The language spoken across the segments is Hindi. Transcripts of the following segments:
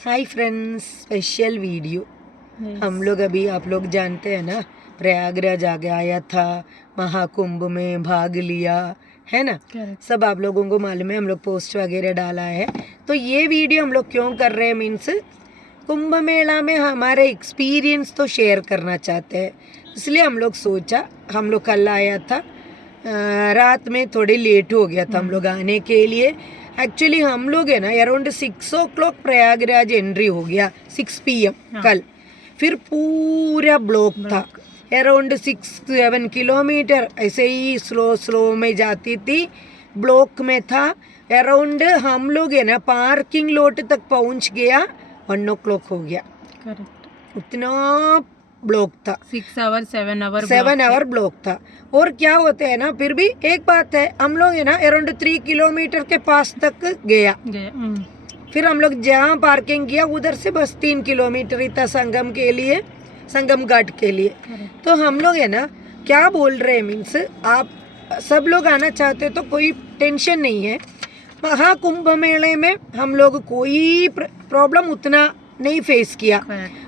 Hi friends, special video. हम लोग अभी, आप लोग जानते हैं ना, प्रयागराज आगे आया था, महाकुंभ में भाग लिया है ना। सब आप लोगों को मालूम है, हम लोग पोस्ट वगैरह डाला है। तो ये वीडियो हम लोग क्यों कर रहे हैं, मीन्स कुंभ मेला में हमारे एक्सपीरियंस तो शेयर करना चाहते हैं, इसलिए हम लोग सोचा। हम लोग कल आया था, रात में थोड़ी लेट हो गया था हम लोग आने के लिए। एक्चुअली हम लोग है ना अराउंड 6 o'clock प्रयागराज एंट्री हो गया, 6 PM कल। फिर पूरा ब्लॉक था, अराउंड 6-7 किलोमीटर ऐसे ही स्लो में जाती थी, ब्लॉक में था। अराउंड हम लोग है ना पार्किंग लॉट तक पहुंच गया, 1 o'clock हो गया। करेक्ट, उतना ब्लॉक था। 7 hour ब्लॉक था। और क्या होते हैं ना, फिर भी एक बात है, हम लोग है ना अराउंड 3 किलोमीटर के पास तक गया। फिर हम लोग जहाँ पार्किंग किया उधर से बस 3 किलोमीटर ही था संगम के लिए, संगम घाट के लिए। तो हम लोग है ना क्या बोल रहे हैं, मीन्स आप सब लोग आना चाहते तो कोई टेंशन नहीं है। महाकुंभ मेले में हम लोग कोई प्रॉब्लम उतना नहीं फेस किया।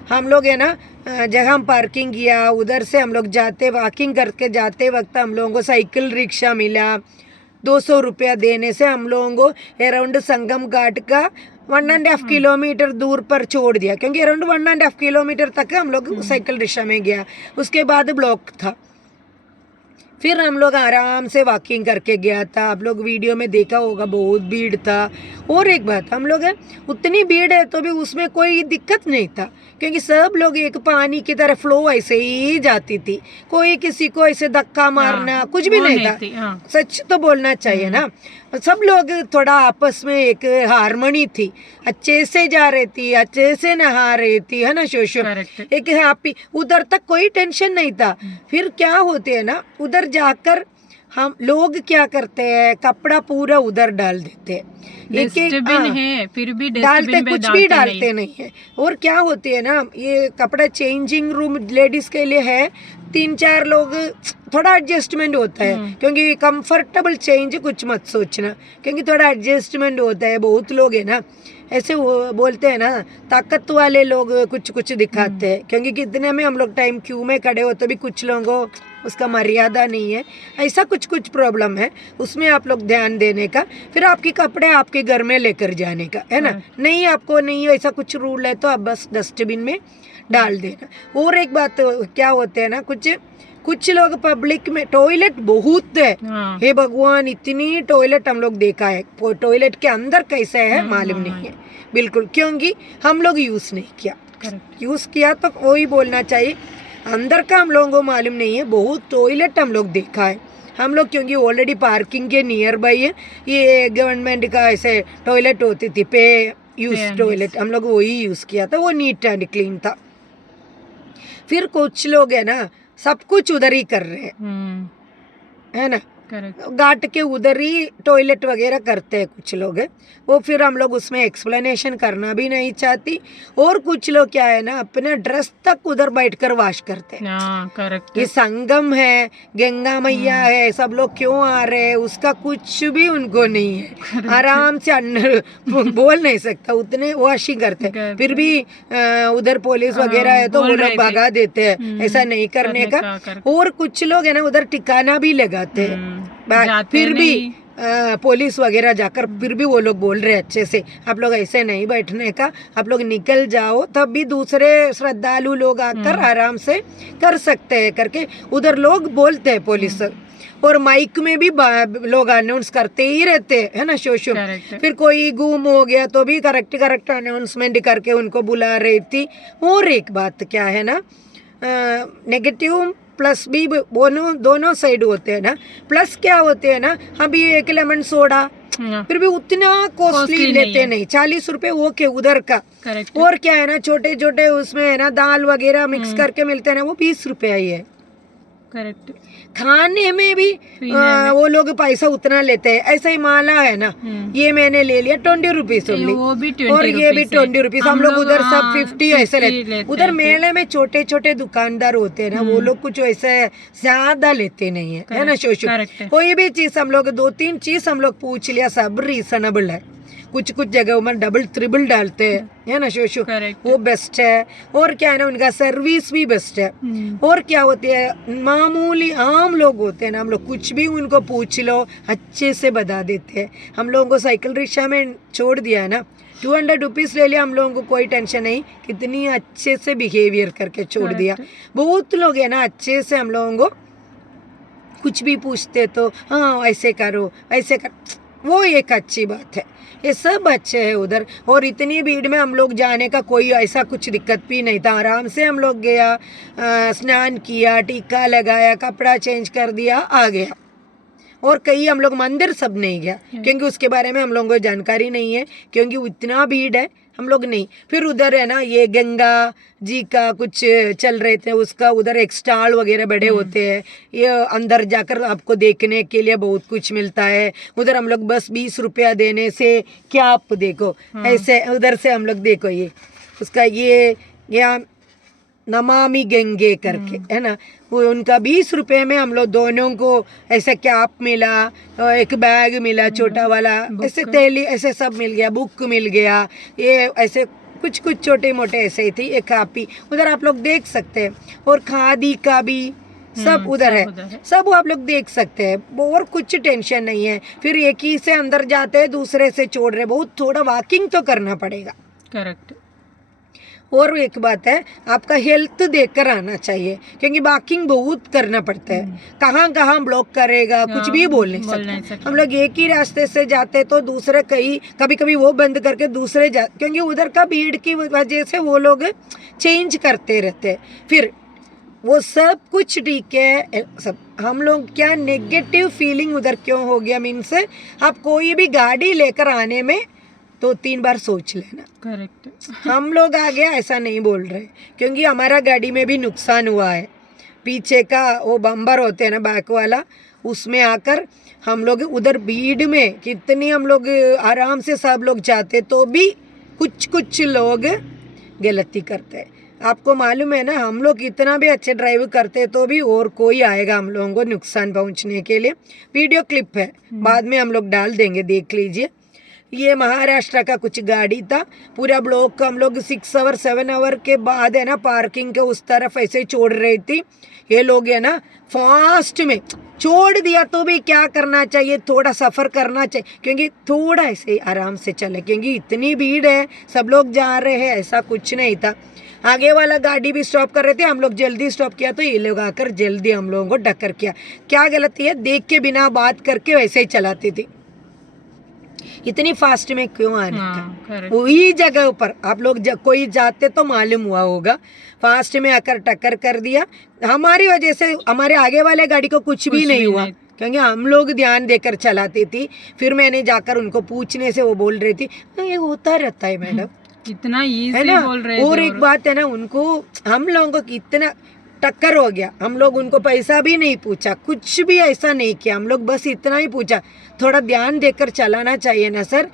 हम लोग है ना जगह हम पार्किंग किया, उधर से हम लोग जाते वॉकिंग करके जाते वक्त हम लोगों को साइकिल रिक्शा मिला। 200 रुपया देने से हम लोगों को अराउंड संगम घाट का 1.5 किलोमीटर दूर पर छोड़ दिया, क्योंकि अराउंड 1.5 किलोमीटर तक हम लोग साइकिल रिक्शा में गया। उसके बाद ब्लॉक था, फिर हम लोग आराम से वॉकिंग करके गया था। आप लोग वीडियो में देखा होगा, बहुत भीड़ था। और एक बात, हम लोग है उतनी भीड़ है तो भी उसमें कोई दिक्कत नहीं था, क्योंकि सब लोग एक पानी की तरह फ्लो ऐसे ही जाती थी। कोई किसी को ऐसे धक्का मारना कुछ भी नहीं था। सच तो बोलना चाहिए ना, सब लोग थोड़ा आपस में एक हारमोनी थी, अच्छे से जा रही थी, अच्छे से नहा रही थी, है ना शोशो, एक हैप्पी। उधर तक कोई टेंशन नहीं था। फिर क्या होते है ना, उधर जाकर हम लोग क्या करते हैं, कपड़ा पूरा उधर डाल देते हैं। डस्टबिन है फिर भी डालते, कुछ भी डालते नहीं है। और क्या होती है ना, ये कपड़ा चेंजिंग रूम लेडीज के लिए है, 3-4 लोग थोड़ा एडजस्टमेंट होता है, क्योंकि कंफर्टेबल चेंज कुछ मत सोचना, क्योंकि थोड़ा एडजस्टमेंट होता है। बहुत लोग है ना ऐसे बोलते हैं ना, ताकत वाले लोग कुछ कुछ दिखाते हैं, क्योंकि कितने में हम लोग टाइम क्यू में खड़े हो तो भी कुछ लोगों उसका मर्यादा नहीं है। ऐसा कुछ कुछ प्रॉब्लम है, उसमें आप लोग ध्यान देने का। फिर आपके कपड़े आपके घर में लेकर जाने का, है ना। नहीं, आपको नहीं ऐसा कुछ रूल है तो आप बस डस्टबिन में डाल देना। और एक बात क्या होते हैं ना, कुछ लोग पब्लिक में टॉयलेट बहुत है। हे भगवान, इतनी टॉयलेट हम लोग देखा है, टॉयलेट के अंदर कैसा है मालूम नहीं है बिल्कुल, क्योंकि हम लोग यूज नहीं किया। यूज किया तो वही बोलना चाहिए, अंदर का हम लोगों को मालूम नहीं है। बहुत टॉयलेट हम लोग देखा है हम लोग, क्योंकि ऑलरेडी पार्किंग के नियर बाई है। ये गवर्नमेंट का ऐसे टॉयलेट होती थी, पे यूज टॉयलेट, हम लोग वही यूज किया था, वो नीट एंड क्लीन था। फिर कुछ लोग है ना सब कुछ उधर ही कर रहे हैं, है ना, घाट के उधर ही टॉयलेट वगैरह करते हैं कुछ लोग है। वो फिर हम लोग उसमें एक्सप्लेनेशन करना भी नहीं चाहती। और कुछ लोग क्या है ना, अपना ड्रेस तक उधर बैठकर वॉश करते हैं। ये संगम है, गंगा मैया है, सब लोग क्यों आ रहे हैं उसका कुछ भी उनको नहीं है। आराम से बोल नहीं सकता, उतने वॉशिंग करते हैं। फिर भी उधर पुलिस वगैरह है तो वो लोग भगा देते हैं, ऐसा नहीं करने का। और कुछ लोग है ना उधर ठिकाना भी लगाते हैं, फिर भी पुलिस वगैरह जाकर फिर भी वो लोग बोल रहे अच्छे से, आप लोग ऐसे नहीं बैठने का, आप लोग निकल जाओ। तब भी दूसरे श्रद्धालु लोग आकर आराम से कर सकते हैं करके उधर लोग बोलते हैं पुलिस। और माइक में भी लोग अनाउंस करते ही रहते हैं, है ना शोशो। फिर कोई गुम हो गया तो भी करेक्ट अनाउंसमेंट करके उनको बुला रही थी। और एक बात क्या है ना, नेगेटिव प्लस भी दोनों साइड होते हैं ना। प्लस क्या होते हैं ना, अभी एक लेमन सोडा फिर भी उतना कॉस्टली लेते नहीं, 40 रुपए ओके उधर का। और क्या है ना, छोटे छोटे उसमें है ना दाल वगैरह मिक्स करके मिलते हैं ना, वो 20 रुपया ही है। करेक्ट, खाने में भी वो लोग पैसा उतना लेते हैं। ऐसा ही माला है ना, ये मैंने ले लिया 20 रुपीज ओनली, और ये भी 20 रुपीज। हम लोग उधर सब 50 ऐसे लेते। उधर मेले में छोटे छोटे दुकानदार होते हैं ना, वो लोग कुछ ऐसे ज्यादा लेते नहीं है, है ना शोशो। कोई भी चीज हम लोग 2-3 चीज हम लोग पूछ लिया, सब रीजनेबल है। कुछ कुछ जगहों में डबल ट्रिबल डालते हैं, है ना शोशु, वो बेस्ट है। और क्या है ना, उनका सर्विस भी बेस्ट है। और क्या होती है, मामूली आम लोग होते हैं ना, हम लोग कुछ भी उनको पूछ लो अच्छे से बता देते हैं। हम लोगों को साइकिल रिक्शा में छोड़ दिया है ना, 200 रुपीज़ ले लिया, हम लोगों को कोई टेंशन नहीं, कितनी अच्छे से बिहेवियर करके छोड़ दिया। बहुत लोग है ना अच्छे से हम लोगों को कुछ भी पूछते तो हाँ ऐसे करो ऐसे कर, वो एक अच्छी बात है। ये सब अच्छे है उधर। और इतनी भीड़ में हम लोग जाने का कोई ऐसा कुछ दिक्कत भी नहीं था, आराम से हम लोग गया, स्नान किया, टीका लगाया, कपड़ा चेंज कर दिया, आ गया। और कहीं हम लोग मंदिर सब नहीं गया क्योंकि उसके बारे में हम लोगों को जानकारी नहीं है, क्योंकि इतना भीड़ है, हम लोग नहीं। फिर उधर है ना ये गंगा जी का कुछ चल रहे थे, उसका उधर एक स्टॉल वगैरह बड़े होते हैं, ये अंदर जाकर आपको देखने के लिए बहुत कुछ मिलता है। उधर हम लोग बस 20 रुपया देने से क्या आप देखो ऐसे, उधर से हम लोग देखो ये उसका ये यहाँ नमामि गंगे करके है ना, वो उनका 20 रुपए में हम लोग दोनों को ऐसे कैप मिला, एक बैग मिला छोटा वाला, ऐसे थैली ऐसे सब मिल गया, बुक मिल गया, ये ऐसे कुछ कुछ छोटे मोटे ऐसे ही थी, एक कापी उधर आप लोग देख सकते हैं। और खादी का भी सब उधर है, सब आप लोग देख सकते हैं, और कुछ टेंशन नहीं है। फिर एक ही से अंदर जाते हैं, दूसरे से छोड़ रहे, बहुत थोड़ा वॉकिंग तो करना पड़ेगा। करेक्ट। और एक बात है, आपका हेल्थ देखकर आना चाहिए, क्योंकि वॉकिंग बहुत करना पड़ता है, कहाँ कहाँ ब्लॉक करेगा कुछ भी बोल नहीं सकता। हम लोग एक ही रास्ते से जाते तो दूसरे कहीं कभी कभी वो बंद करके दूसरे जा, क्योंकि उधर का भीड़ की वजह से वो लोग चेंज करते रहते। फिर वो सब कुछ ठीक है सब, हम लोग क्या नेगेटिव फीलिंग उधर क्यों हो गया, मीन्स आप कोई भी गाड़ी लेकर आने में तो 3 बार सोच लेना। करेक्ट। हम लोग आ गया ऐसा नहीं बोल रहे, क्योंकि हमारा गाड़ी में भी नुकसान हुआ है, पीछे का वो बम्बर होते हैं ना बैक वाला, उसमें आकर हम लोग उधर भीड़ में कितनी हम लोग आराम से सब लोग जाते तो भी कुछ कुछ लोग गलती करते हैं। आपको मालूम है ना, हम लोग इतना भी अच्छे ड्राइव करते तो भी और कोई आएगा हम लोगों को नुकसान पहुंचने के लिए। वीडियो क्लिप है, बाद में हम लोग डाल देंगे, देख लीजिए। ये महाराष्ट्र का कुछ गाड़ी था, पूरा ब्लॉक हम लोग 6 आवर 7 आवर के बाद है ना पार्किंग के उस तरफ ऐसे ही छोड़ रही थी। ये लोग है ना फास्ट में छोड़ दिया, तो भी क्या करना चाहिए, थोड़ा सफ़र करना चाहिए, क्योंकि थोड़ा ऐसे आराम से चले, क्योंकि इतनी भीड़ है, सब लोग जा रहे हैं, ऐसा कुछ नहीं था। आगे वाला गाड़ी भी स्टॉप कर रहे थे, हम लोग जल्दी स्टॉप किया तो ये लोग आकर जल्दी हम लोगों को टक्कर किया। क्या गलती है, देख के बिना बात करके वैसे ही चलाती थी। इतनी फास्ट में क्यों आने का, वही जगह पर आप लोग कोई जाते तो मालूम हुआ होगा, फास्ट में आकर टक्कर कर दिया। हमारी वजह से हमारे आगे वाले गाड़ी को कुछ भी नहीं हुआ, क्योंकि हम लोग ध्यान देकर चलाती थी। फिर मैंने जाकर उनको पूछने से वो बोल रही थी ये होता रहता है मैडम, कितना इजी बोल रहे हैं। और एक बात है ना, उनको हम लोगों को इतना टक्कर हो गया, हम लोग उनको पैसा भी नहीं पूछा, कुछ भी ऐसा नहीं किया, हम लोग बस इतना ही पूछा, थोड़ा ध्यान देकर चलाना चाहिए ना सर।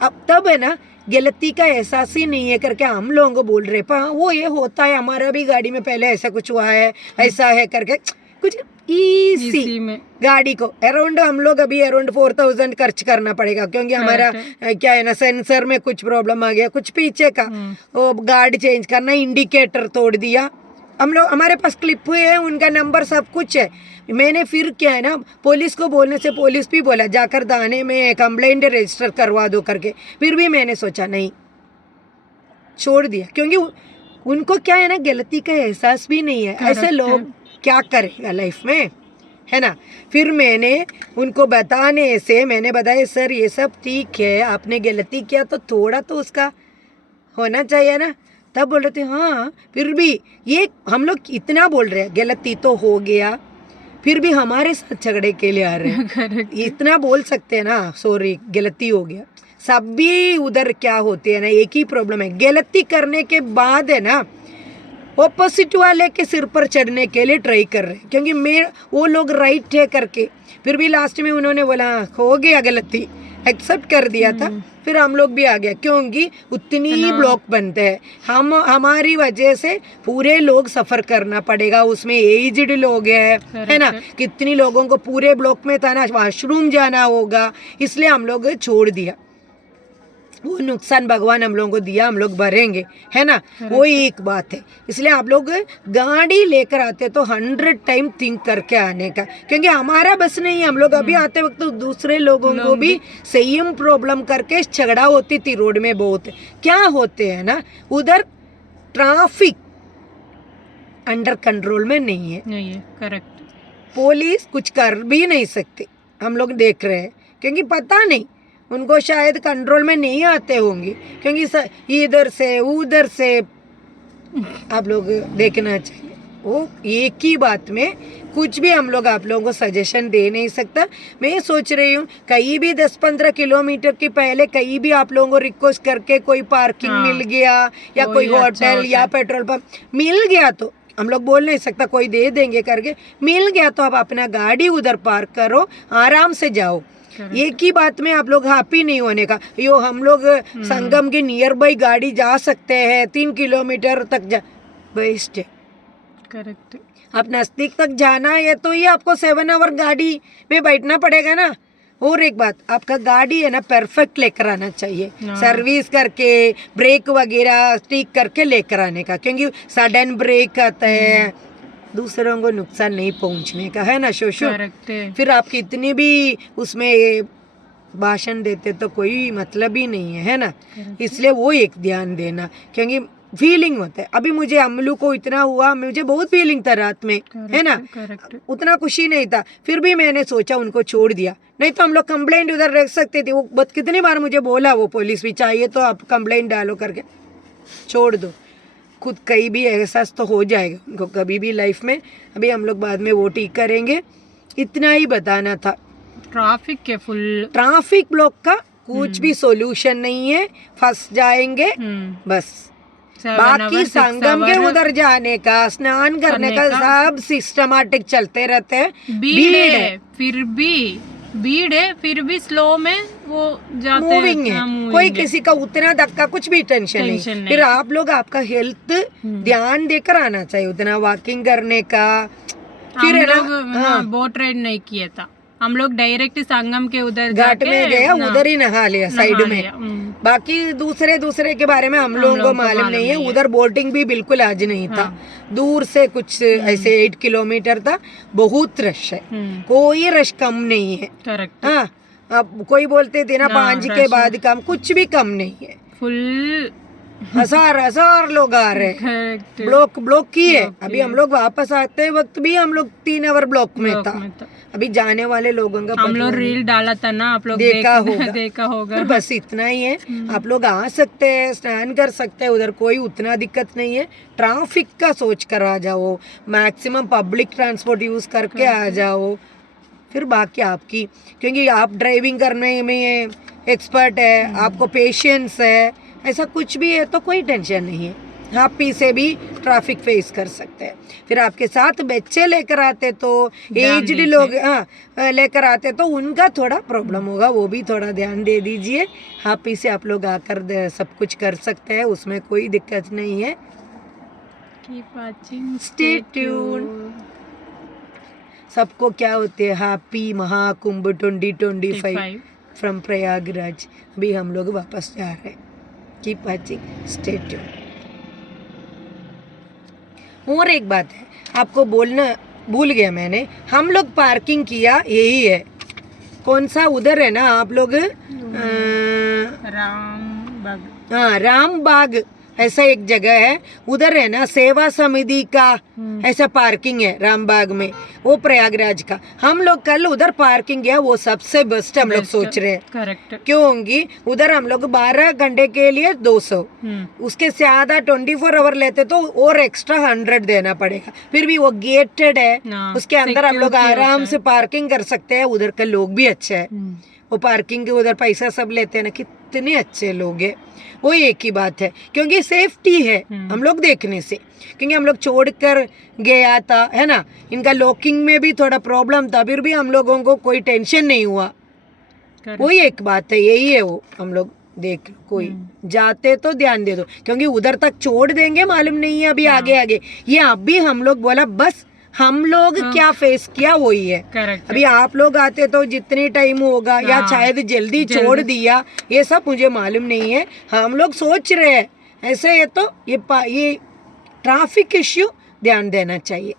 अब तब है ना गलती का एहसास ही नहीं है करके हम लोगों को बोल रहे, पर वो ये होता है, हमारा भी गाड़ी में पहले ऐसा कुछ हुआ है, ऐसा है करके कुछ इसी में गाड़ी को अराउंड हम लोग अभी अराउंड 4000 खर्च करना पड़ेगा, क्योंकि हमारा क्या है ना सेंसर में कुछ प्रॉब्लम आ गया, कुछ पीछे का वो गार्ड चेंज करना, इंडिकेटर तोड़ दिया। हम लोग हमारे पास क्लिप है, उनका नंबर सब कुछ है। मैंने फिर क्या है ना पुलिस को बोलने से पुलिस भी बोला जाकर थाने में कंप्लेंट रजिस्टर करवा दो करके, फिर भी मैंने सोचा नहीं, छोड़ दिया, क्योंकि उनको क्या है ना गलती का एहसास भी नहीं है। ऐसे लोग क्या करेगा लाइफ में, है ना। फिर मैंने उनको बताने से मैंने बताया सर ये सब ठीक है, आपने गलती किया तो थोड़ा तो उसका होना चाहिए ना। तब बोल रहे थे हाँ, फिर भी ये हम लोग इतना बोल रहे हैं गलती तो हो गया, फिर भी हमारे साथ झगड़े के लिए आ रहे हैं। इतना बोल सकते हैं ना सॉरी गलती हो गया। सब भी उधर क्या होते हैं ना, एक ही प्रॉब्लम है, गलती करने के बाद है ना ऑपोजिट वाले के सिर पर चढ़ने के लिए ट्राई कर रहे हैं, क्योंकि मैं वो लोग राइट है करके, फिर भी लास्ट में उन्होंने बोला हो गया गलती, एक्सेप्ट कर दिया था। फिर हम लोग भी आ गया, क्योंकि उतनी ही ब्लॉक बनते हैं, हमारी वजह से पूरे लोग सफर करना पड़ेगा, उसमें एज्ड लोग है ना, कितनी लोगों को पूरे ब्लॉक में था ना वॉशरूम जाना होगा, इसलिए हम लोग छोड़ दिया। वो नुकसान भगवान हम लोगों को दिया, हम लोग भरेंगे, है ना। वो एक बात है। इसलिए आप लोग गाड़ी लेकर आते तो 100 टाइम थिंक करके आने का, क्योंकि हमारा बस नहीं है। हम लोग अभी आते वक्त तो दूसरे लोगों को भी सेम प्रॉब्लम करके झगड़ा होती थी रोड में बहुत। क्या होते हैं ना, उधर ट्रैफिक अंडर कंट्रोल में नहीं है, करेक्ट। पुलिस कुछ कर भी नहीं सकती, हम लोग देख रहे हैं, क्योंकि पता नहीं उनको शायद कंट्रोल में नहीं आते होंगे, क्योंकि इधर से उधर से आप लोग देखना चाहिए। वो एक ही बात में कुछ भी हम लोग आप लोगों को सजेशन दे नहीं सकता। मैं सोच रही हूँ कहीं भी 10-15 किलोमीटर के पहले कहीं भी आप लोगों को रिक्वेस्ट करके कोई पार्किंग मिल गया या कोई होटल या पेट्रोल पंप मिल गया तो हम लोग बोल नहीं सकता कोई दे देंगे करके, मिल गया तो आप अपना गाड़ी उधर पार्क करो, आराम से जाओ। एक ही बात में आप लोग हैप्पी नहीं होने का, यो हम लोग संगम के नियर बाई गाड़ी जा सकते हैं, 3 किलोमीटर तक जा, बेस्ट है। करेक्ट। आप नजदीक तक जाना है तो ये आपको 7 आवर गाड़ी में बैठना पड़ेगा ना। और एक बात, आपका गाड़ी है ना परफेक्ट लेकर आना चाहिए, सर्विस करके ब्रेक वगैरह ठीक करके लेकर आने का, क्योंकि सडन ब्रेक आता है, दूसरों को नुकसान नहीं पहुंचने का, है ना शोशो। फिर आप कितनी भी उसमें भाषण देते तो कोई मतलब ही नहीं है ना। इसलिए वो एक ध्यान देना, क्योंकि फीलिंग होता है। अभी मुझे अम्लू को इतना हुआ, मुझे बहुत फीलिंग था रात में, है ना, उतना खुशी नहीं था, फिर भी मैंने सोचा उनको छोड़ दिया, नहीं तो हम लोग कंप्लेंट उधर रख सकते थे। वो बहुत कितनी बार मुझे बोला वो पुलिस भी, चाहिए तो आप कंप्लेंट डालो करके, छोड़ दो, खुद कहीं भी एहसास तो हो जाएगा उनको कभी भी लाइफ में। अभी हम लोग बाद में वो ठीक करेंगे, इतना ही बताना था। ट्रैफिक के फुल ट्रैफिक ब्लॉक का कुछ भी सॉल्यूशन नहीं है, फंस जाएंगे बस। बाकी संगम के उधर जाने का, स्नान करने का सब सिस्टमैटिक चलते रहते हैं। भीड़ है फिर भी स्लो में वो जाते मूविंग है, कोई किसी का उतना धक्का कुछ भी टेंशन नहीं। फिर आप लोग आपका हेल्थ ध्यान देकर आना चाहिए, उतना वॉकिंग करने का। फिर है ना, बोट राइड नहीं किया था हम लोग, डायरेक्ट संगम के उधर घाट में गया, उधर ही नहा लिया साइड में। बाकी दूसरे के बारे में हम लोगों को मालूम नहीं है। उधर बोटिंग भी बिल्कुल आज नहीं था, दूर से कुछ ऐसे 8 किलोमीटर था। बहुत रश है, कोई रश कम नहीं है। करेक्ट। हाँ, अब कोई बोलते थे ना 5 के बाद कम, कुछ भी कम नहीं है, फुल हजार लोग आ रहे हैं। ब्लॉक की है। अभी हम लोग वापस आते वक्त भी हम लोग 3 आवर ब्लॉक में था। अभी जाने वाले लोगों का हम लोग रील डाला था ना, आप लोग देखा होगा। बस इतना ही है, आप लोग आ सकते हैं, स्नान कर सकते हैं, उधर कोई उतना दिक्कत नहीं है। ट्रैफिक का सोच कर आ जाओ, मैक्सिमम पब्लिक ट्रांसपोर्ट यूज करके आ जाओ। फिर बाकी आपकी, क्योंकि आप ड्राइविंग करने में एक्सपर्ट है, आपको पेशेंस है, ऐसा कुछ भी है तो कोई टेंशन नहीं है, आप पी से भी ट्रैफिक फेस कर सकते हैं। फिर आपके साथ बच्चे लेकर आते तो, एज्ड लोग लेकर आते तो उनका थोड़ा प्रॉब्लम होगा, वो भी थोड़ा ध्यान दे दीजिए। आप पी से आप लोग आकर सब कुछ कर सकते हैं, उसमें कोई दिक्कत नहीं है। Keep watching, Stay tuned। सबको क्या होते हैं, हैप्पी महाकुंभ 2025 फ्रॉम प्रयागराज। अभी हम लोग वापस जा रहे हैं। Keep watching, stay tuned. और एक बात है, आपको बोलना भूल गया मैंने, हम लोग पार्किंग किया यही है, कौन सा उधर है ना आप लोग, रामबाग ऐसा एक जगह है, उधर है ना सेवा समिति का ऐसा पार्किंग है रामबाग में, वो प्रयागराज का। हम लोग कल उधर पार्किंग किया, वो सबसे बेस्ट हम लोग सोच रहे हैं। करेक्ट। क्योंकि उधर हम लोग 12 घंटे के लिए 200, उसके ज्यादा 24 आवर लेते तो और एक्स्ट्रा 100 देना पड़ेगा। फिर भी वो गेटेड है, उसके अंदर हम लोग आराम से पार्किंग कर सकते हैं। उधर के लोग भी अच्छे हैं, वो पार्किंग के उधर पैसा सब लेते हैं ना, कितने अच्छे लोग हैं। वो एक ही बात है, क्योंकि सेफ्टी है हम लोग देखने से, क्योंकि हम लोग छोड़कर गया था, है ना, इनका लॉकिंग में भी थोड़ा प्रॉब्लम था, फिर भी हम लोगों को कोई टेंशन नहीं हुआ। वही एक बात है, यही है वो, हम लोग देख कोई जाते तो ध्यान दे दो, क्योंकि उधर तक छोड़ देंगे मालूम नहीं है अभी आगे ये अभी हम लोग बोला बस हम लोग क्या फेस किया वही है। करेक्ट। अभी आप लोग आते तो जितने टाइम होगा या हाँ, शायद जल्दी छोड़ दिया, ये सब मुझे मालूम नहीं है। हम लोग सोच रहे हैं ऐसे है तो ये ट्रैफिक इश्यू ध्यान देना चाहिए।